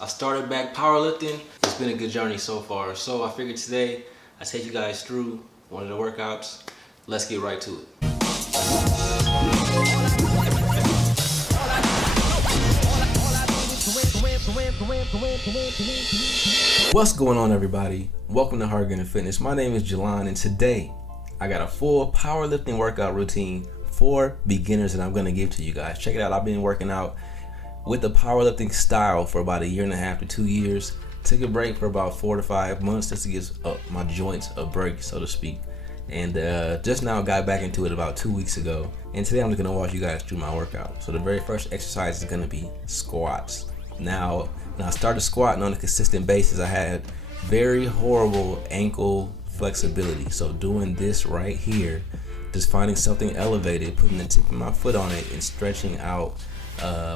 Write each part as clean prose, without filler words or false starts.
I started back powerlifting. It's been a good journey so far. So I figured today I take you guys through one of the workouts. Let's get right to it. What's going on, everybody? Welcome to Hard Gunning Fitness. My name is Jelon, and today I got a full powerlifting workout routine for beginners that I'm going to give to you guys. Check it out. I've been working out with the powerlifting style for about 1.5 to 2 years. Took a break for about 4 to 5 months just to give my joints a break, so to speak. And just now got back into it about 2 weeks ago. And today I'm just going to walk you guys through my workout. So the very first exercise is going to be squats. Now, when I started squatting on a consistent basis, I had very horrible ankle flexibility. So doing this right here, just finding something elevated, putting the tip of my foot on it and stretching out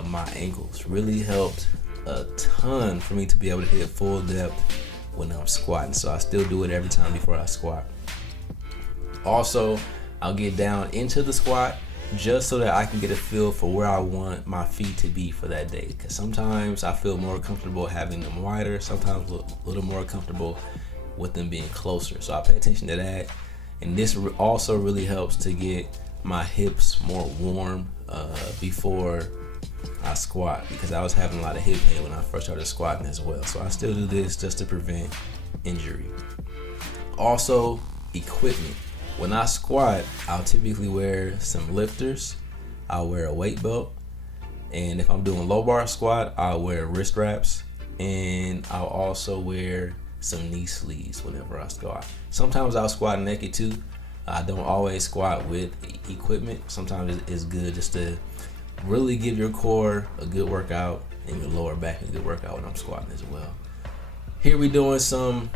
my ankles really helped a ton for me to be able to hit full depth when I'm squatting. So I still do it every time before I squat. Also, I'll get down into the squat just so that I can get a feel for where I want my feet to be for that day. Because sometimes I feel more comfortable having them wider, sometimes a little more comfortable with them being closer. So I pay attention to that. And this also really helps to get my hips more warm before I squat, because I was having a lot of hip pain when I first started squatting as well. So I still do this just to prevent injury. Also, equipment. When I squat, I'll typically wear some lifters, I'll wear a weight belt, and if I'm doing low bar squat, I'll wear wrist wraps, and I'll also wear some knee sleeves whenever I squat. Sometimes I'll squat naked too. I don't always squat with equipment. Sometimes it's good just to really give your core a good workout and your lower back a good workout when I'm squatting as well. Here we doing some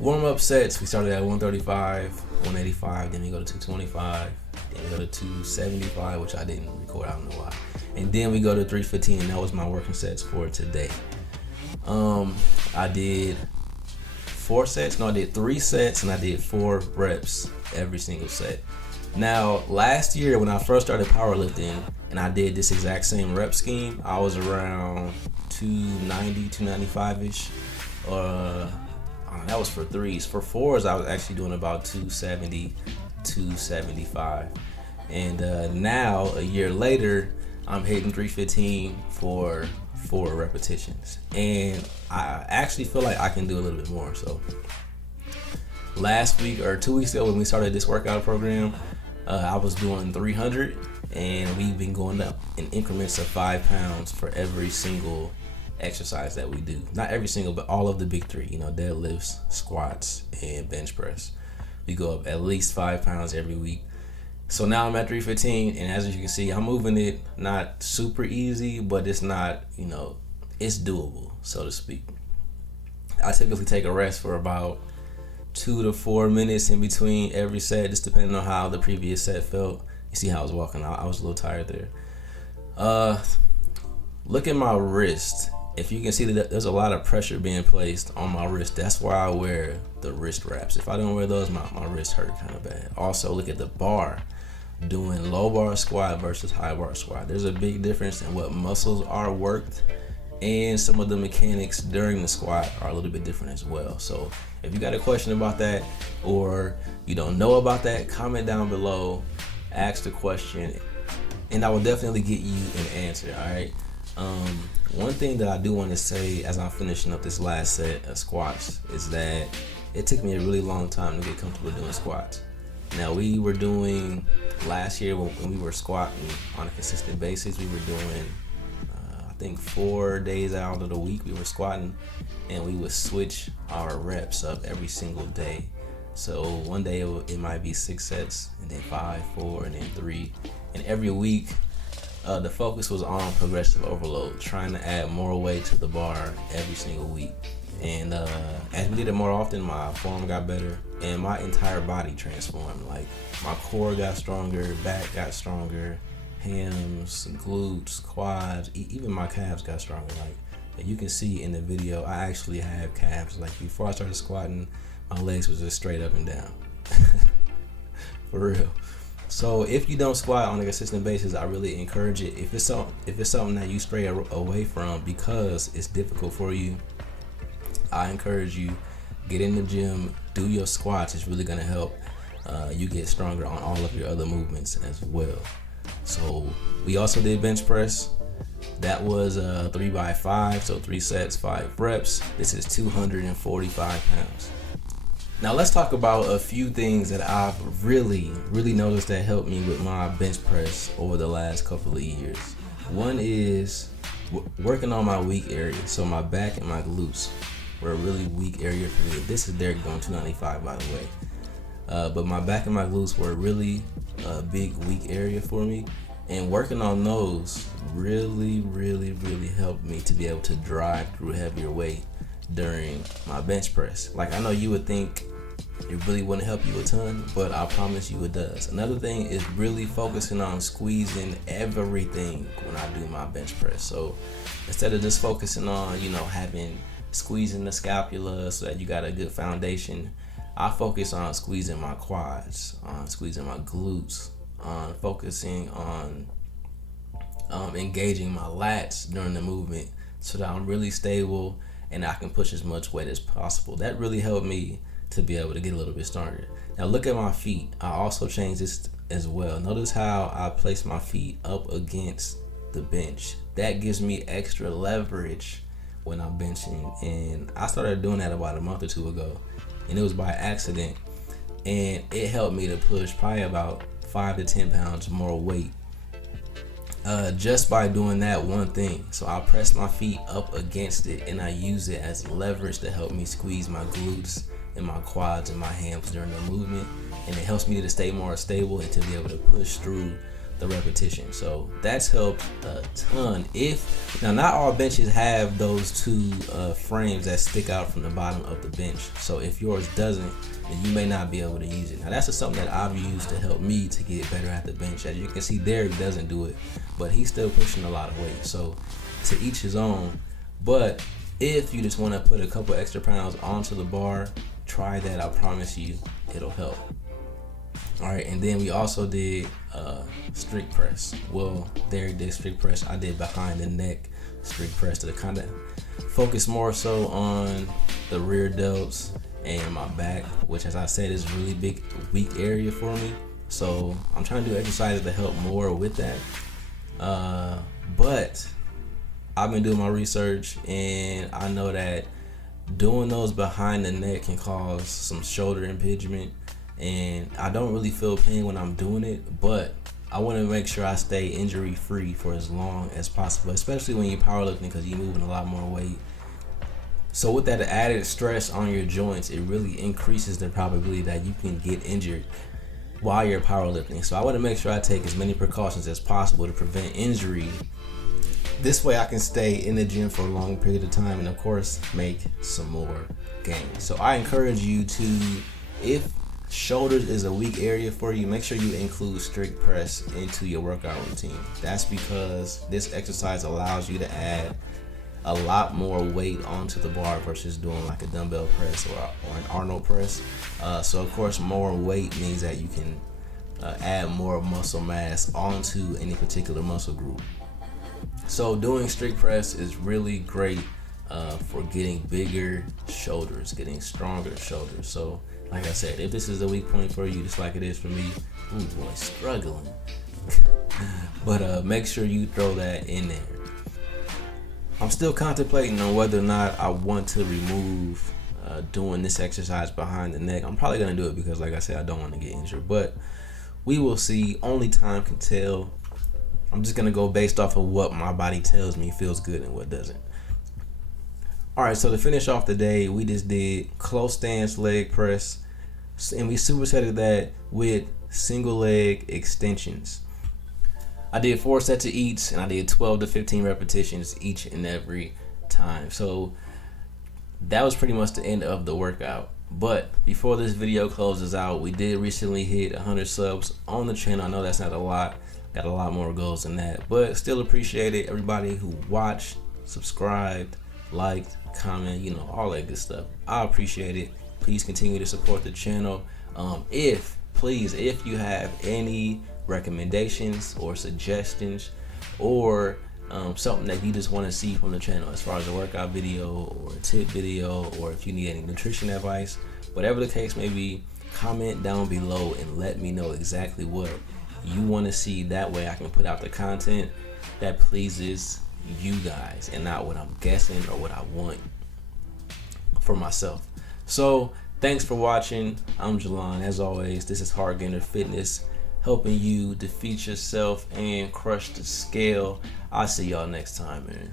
warm-up sets. We started at 135, 185, then we go to 225, then we go to 275, which I didn't record, I don't know why. And then we go to 315, and that was my working sets for today. I did 3 sets, and I did 4 reps every single set. Now, last year when I first started powerlifting and I did this exact same rep scheme, I was around 290, 295-ish. That was for 3s. For 4s, I was actually doing about 270, 275. And now, a year later, I'm hitting 315 for 4 repetitions. And I actually feel like I can do a little bit more. So last week or 2 weeks ago when we started this workout program, I was doing 300, and we've been going up in increments of 5 pounds for every single exercise that we do. Not every single, but all of the big 3, deadlifts, squats, and bench press. We go up at least 5 pounds every week. So now I'm at 315, and as you can see, I'm moving it not super easy, but it's not, it's doable, so to speak. I typically take a rest for about 2 to 4 minutes in between every set, just depending on how the previous set felt. You see how I was walking out. I was a little tired there. Look at my wrist. If you can see that there's a lot of pressure being placed on my wrist, that's why I wear the wrist wraps. If I don't wear those, my wrist hurt kind of bad. Also, look at the bar. Doing low bar squat versus high bar squat. There's a big difference in what muscles are worked, and some of the mechanics during the squat are a little bit different as well. So if you got a question about that, or you don't know about that, comment down below, ask the question, and I will definitely get you an answer, all right? One thing that I do want to say as I'm finishing up this last set of squats is that it took me a really long time to get comfortable doing squats. Now, we were doing last year when we were squatting on a consistent basis, we were doing I think 4 days out of the week we were squatting, and we would switch our reps up every single day. So one day it might be 6 sets, and then 5, 4, and then 3. And every week the focus was on progressive overload, trying to add more weight to the bar every single week. And as we did it more often, my form got better and my entire body transformed. Like, my core got stronger, back got stronger, hams, glutes, quads, even my calves got stronger. Like, you can see in the video, I actually have calves. Like, before I started squatting, my legs was just straight up and down. For real. So if you don't squat on a consistent basis, I really encourage it. If it's something that you stray away from because it's difficult for you, I encourage you, get in the gym, do your squats. It's really gonna help you get stronger on all of your other movements as well. So we also did bench press. That was 3x5, so 3 sets, 5 reps. This is 245 pounds. Now let's talk about a few things that I've really noticed that helped me with my bench press over the last couple of years. One is working on my weak area. So my back and my glutes were a really weak area for me. This is Derek going 295, by the way. But my back and my glutes were a really big weak area for me. And working on those really helped me to be able to drive through heavier weight during my bench press. Like, I know you would think it really wouldn't help you a ton, but I promise you it does. Another thing is really focusing on squeezing everything when I do my bench press. So instead of just focusing on, squeezing the scapula so that you got a good foundation, I focus on squeezing my quads, on squeezing my glutes, on focusing on engaging my lats during the movement so that I'm really stable and I can push as much weight as possible. That really helped me to be able to get a little bit stronger. Now look at my feet. I also changed this as well. Notice how I place my feet up against the bench. That gives me extra leverage when I'm benching, and I started doing that about a month or two ago, and it was by accident, and it helped me to push probably about 5 to 10 pounds more weight just by doing that one thing. So I press my feet up against it and I use it as leverage to help me squeeze my glutes and my quads and my hams during the movement, and it helps me to stay more stable and to be able to push through the repetition. So that's helped a ton. Now not all benches have those two frames that stick out from the bottom of the bench, so if yours doesn't, then you may not be able to use it. Now that's just something that I've used to help me to get better at the bench. As you can see, Derek doesn't do it, but he's still pushing a lot of weight, so to each his own. But if you just want to put a couple extra pounds onto the bar, try that. I promise you it'll help. All right, and then we also did strict press. Well, Derek did strict press. I did behind the neck strict press to kind of focus more so on the rear delts and my back, which, as I said, is a really big weak area for me. So I'm trying to do exercises to help more with that. But I've been doing my research, and I know that doing those behind the neck can cause some shoulder impingement, and I don't really feel pain when I'm doing it, but I want to make sure I stay injury free for as long as possible, especially when you're powerlifting, because you're moving a lot more weight. So with that added stress on your joints, it really increases the probability that you can get injured while you're powerlifting. So I want to make sure I take as many precautions as possible to prevent injury. This way I can stay in the gym for a long period of time and, of course, make some more gains. So I encourage you to, if shoulders is a weak area for you, make sure you include strict press into your workout routine. That's because this exercise allows you to add a lot more weight onto the bar versus doing like a dumbbell press or an Arnold press. So of course, more weight means that you can add more muscle mass onto any particular muscle group. So doing strict press is really great for getting bigger shoulders, getting stronger shoulders. So like I said, if this is a weak point for you, just like it is for me, ooh boy, struggling. But make sure you throw that in there. I'm still contemplating on whether or not I want to remove doing this exercise behind the neck. I'm probably going to do it because, like I said, I don't want to get injured. But we will see. Only time can tell. I'm just going to go based off of what my body tells me feels good and what doesn't. All right, so to finish off the day, we just did close stance leg press. And we supersetted that with single leg extensions. I did 4 sets of each, and I did 12 to 15 repetitions each and every time. So that was pretty much the end of the workout. But before this video closes out, we did recently hit 100 subs on the channel. I know that's not a lot. Got a lot more goals than that, but still appreciate it. Everybody who watched, subscribed, liked, comment, all that good stuff. I appreciate it. Please continue to support the channel. If please, if you have any recommendations or suggestions, or something that you just want to see from the channel as far as a workout video or a tip video, or if you need any nutrition advice, whatever the case may be, comment down below and let me know exactly what you want to see. That way I can put out the content that pleases you guys and not what I'm guessing or what I want for myself. So thanks for watching. I'm Jalon. As always, this is Hard Gainer Fitness, helping you defeat yourself and crush the scale. I'll see y'all next time, man.